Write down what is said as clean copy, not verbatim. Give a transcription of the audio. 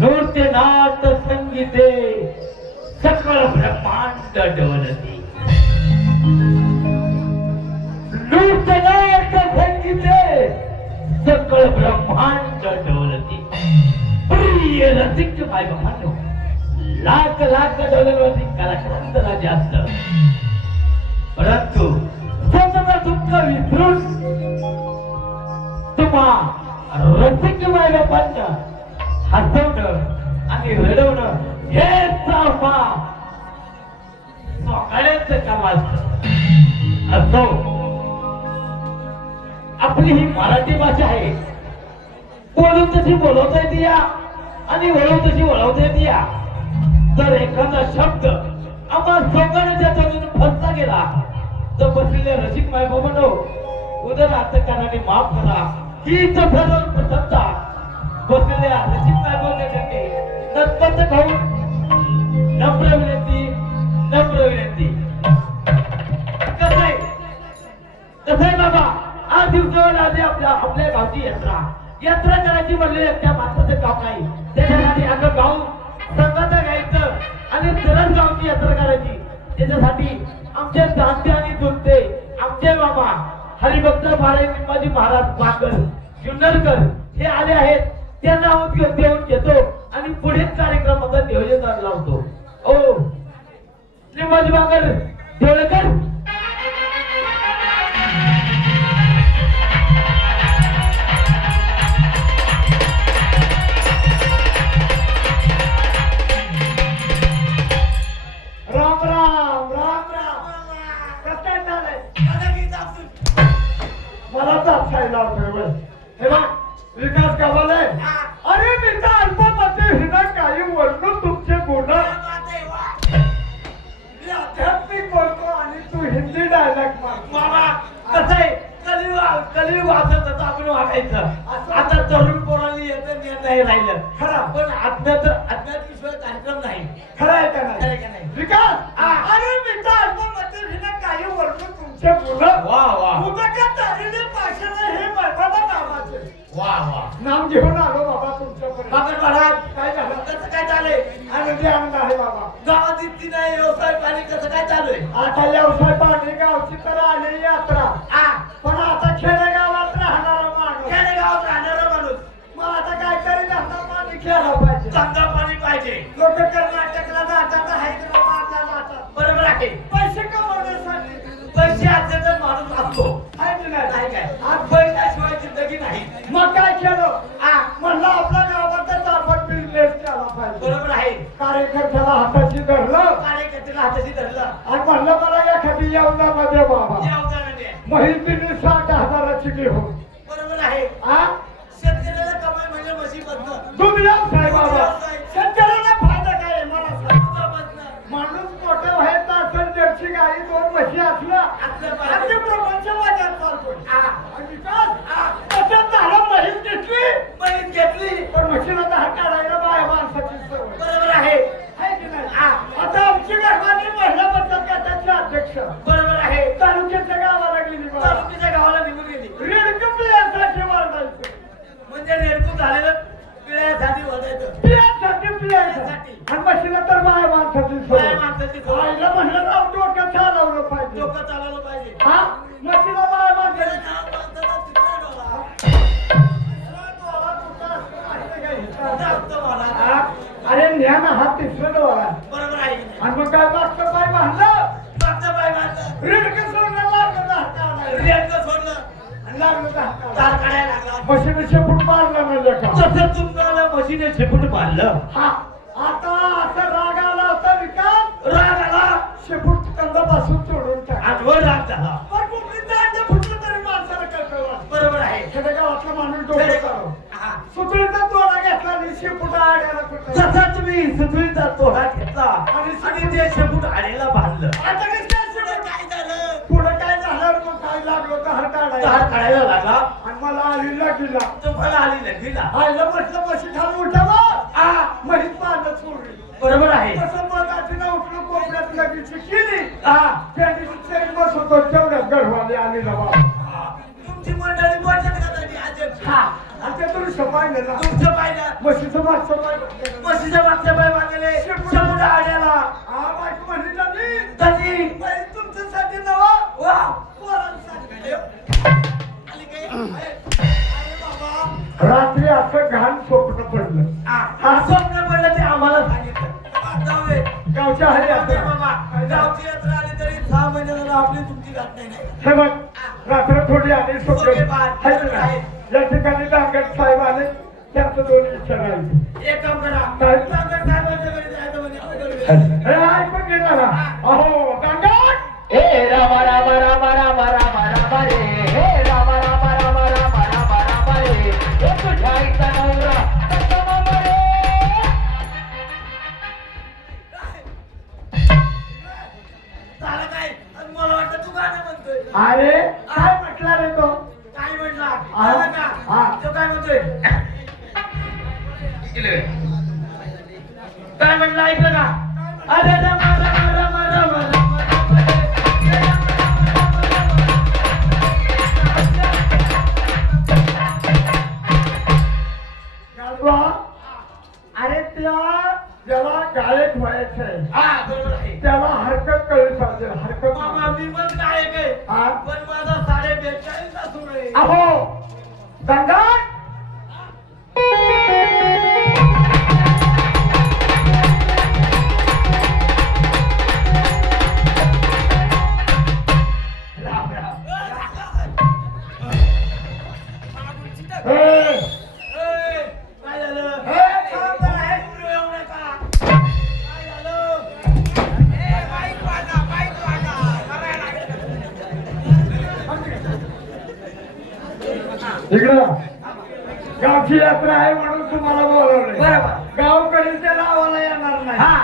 नृत्य नाट संगीते सकळ ब्रह्मांड डोलते. नृत्य नाट संगीते सकळ ब्रह्मांड डोलते. प्रिय रसिक बाय बहानो, लाख लाख डॉलरवरती कलाकारांना जास्त, परंतु स्वतःचा दुःख विसरून तुम्हा रसिक बाय बापांना हसवणं आणि रडवणं हेच सगळ्यांचं काम असतं. असो, आपली ही मराठी भाषा आहे, बोलून तशी बोलवता येते या आणि वळवू तशी वळवता येते या. जर एखादा शब्द आम्हा सौगण्याच्या तोंडून फसला गेला तर बसलेल्या रसिक मायबाबांनो उदरातकाराने माफ करा. हीच फसवून प्रसन्नता बसलेल्या रसिक मायबाबांसाठी नतमस्तक होऊन नम्र विनंती, नम्र विनंती. कसं बाबा, आज दिवसावर आधी आपल्या गावची यात्रा करायची म्हणले त्या माणसाचं काम नाही. त्याच्यासाठी अगं गाव संघाचं घ्यायचं आणि सरळ गावची यात्रा करायची. त्याच्यासाठी आमचे जाणते आणि चुलते आमचे बाबा हरिभक्त निंबाजी महाराज बाकर जुन्नरकर हे आले आहेत. त्यांना देऊन घेतो आणि पुढील कार्यक्रमाचं नियोजन लावतो. ओ निंबाजी बाकर देवळकर, विकास गावाला अरे मित्र अल्पमते हिनं काही बोलतो तुमचे गुण मी आध्यात्मिक बोलतो आणि तू हिंदी डायलॉग मामा. कसं आहे, कलियुग असं आपण वागायचं. आता तरुण पोरांनी येतं नाही राहिलं खरं, पण अज्ञातविश्वास कार्यक्रम नाही. खरं आहे का खरं आहे का नाही नाही? विकास अरे मित्र अल्पमते हिनं काही बोलतो तुमचे गुण वा वा उदकात आलेले पाषाण हे बाबा नावाचे वा वा. नाम घेऊन आलो बाबा तुमच्यापर्यंत. बाबर महाराज, काय झालं? कसं काय चालू आनंदी आनंद आहे बाबा. गावात इतकी नाही व्यवसाय पाणी कसं काय चालू आहे? आता व्यवसाय पाणी गावची तर आली यात्रा, पण आता खेडेगावात राहणारा माणूस, खेडेगावात राहणारा माणूस मग आता काय करीत असणार? पाणी खेळायला पाहिजे, चांगला पाणी पाहिजे. लोक कर्नाटकला जातात, हैदराबादला जातात बरोबर आहे. पैसे कमवण्यासाठी. पैसे असले तर माणूस असतो, आहे की नाही? नाही काय? आज पैशाशिवाय जिंदगी नाही. मग काय केलं? म्हणलं आपल्या गावातच आपण बिझनेस केला पाहिजे. बरोबर आहे. कार्यकर्त्याला हाताशी धरलं कार्यकर्त्याला हाताशी धरलं, आणि म्हणलं मला एखादी येवल्यामध्ये बाबा यावदानाने. महिन्याने 60,000ची घेऊन. बरोबर आहे. आ शेतकऱ्याला कमाई म्हणजे म्हशीमधनं. दूध व्यवसाय बाबा. शेतकऱ्याला फायदा काय आहे मला सांग. दुधामधनं. माणूस मोठं व्हायचं असेल, जर्सी गाई 2 म्हशी असलं आपलं पाहिजे. आपली प्रपंच वाजात चालतोय. आणि विकास तसंच झालं. म्हैस घेतली, म्हैस घेतली. पण म्हशीला 10 काढायला बाया माणसाची सवय. बरोबर आहे. आहे की नाही? आता आमची गरबानी महिला बचत गटाचे अध्यक्ष बरोबर आहे. तालुक्याच्या गावाला गेली बाबा. तालुक्याच्या गावाला निघून गेली. रेडकं पिण्यासाठी वाढायचं. म्हणजे रेडकू झालेलं पिळ्यासाठी वाजायचं. पिण्यासाठी आणि म्हशीला तर बाया माणसाची बाया सवय. माणसाची सवय. आईला म्हणलं राव डोक्यात चालवलं पाहिजे. डोकं चालवलं पाहिजे. हा म्हशीला बाया माणसाची त्याला नाव माणसाचा तिसरा डोळा. जास्त मला. अरे ज्ञान हा तिसरं डोळा. बरोबर आहे. आणि मग काय मागचं पाय बांधलं, मागचं पाय मारलं. रेडकं सोडलं, लागलं धाकाला. रेडकं सोडलं. आणि लागलं धाकाला. तार काढायला लागला. म्हशीने शेपूट मारलं म्हणजे का? तसं तुम्हाला म्हशीने शेपूट मारलं. हा आता असं राग आला होता विकास, राग आला. शेपूट कंदापासून तोडून टाक. आठवण राग झाला. पण कुठलीचं अंड फुटलं तरी माणसाला कळतं. बरोबर आहे. खेडेगावातला माणूस डोकं चालव. हा. सुतळीचा तोडा घेतला आणि शेपूट आड्याला कुठं. जसा तुम्ही सुतळीचा तोडा घेतला आणि ते शेपूट आडेला बांधलं. आता कसं काय शेपूट? काय झालं? पुढं काय झालं? मग काय लागलो का हात तार काढायला. काढायला लागला. आणि मला आलीला गेला. तुम्हाला आली लगीला. आईला म्हटलं म्हशी खाली उठावं. म्हशीत पाण्यात सोडली. बरोबर आहे. तसं मगाशीनं उठलं, कोपऱ्यात लगीची केली. हा. त्या दिवशी चैन बसवतो तेवढ्यात गडवाले आली बाबा. तुमची मंडळी बोलतात का तरी? अजब. आणि ते दृश्य पाहिलं ना, तुमचं पाहिलं. म्हशीचं मागचं पाय म्हशीच्या मागच्या पाय बांधले शेपूट आड्याला हा बायको म्हणली जाती कधी तुमच्यासाठी नवा वा पोरांसाठी आली काय? अरे बाबा रात्री असं घाण स्वप्न पडलं हा स्वप्न पडलं ते आम्हाला सांगितलं जाऊदे. गावच्या हरी जाऊदे असं बाबा गावची यात्रा आली तरी 6 महिने झालं आपली तुमची घात नाही हे बघ रात्र थोडी आणि स्वप्न सोपे बाळ. आहे की नाही? या ठिकाणी दांगट साहेब आले त्यांचं दोन इच्छा राहिली एक काम करा काय? दांगट साहेबांच्या घरी जायचं म्हणजे आपण घरी. हे ऐकून गेला ना अहो दांगट हे राम राम राम राम राम राम रे हे राम राम राम राम राम राम रे हे तुझ्या आईचा नवरा कसं रे झालं काय आणि मला वाटतं तू गाणं म्हणतोय अरे काय म्हटला रे तो काय म्हटला हा. झालं का हा. तो काय म्हणतोय काय म्हटलं ऐकलं का अरे राम राम राम राम राम गाढवा, अरे ज्याला गायक व्हायचंय हा बरोबर आहे त्याला हरकत कळली पाहिजे हरकत मामा मी पण काय आहे हा? पण माझा 42.5 असून आहे अहो दांगट राम राम ए, काय झालं थांब जरा, हे. पुढे येऊ नका. काय झालं बाईक वाजा इकडं गावची यात्रा आहे म्हणून तुम्हाला बोलवले बरोबर गावकडे त्या नावाला येणार नाही हा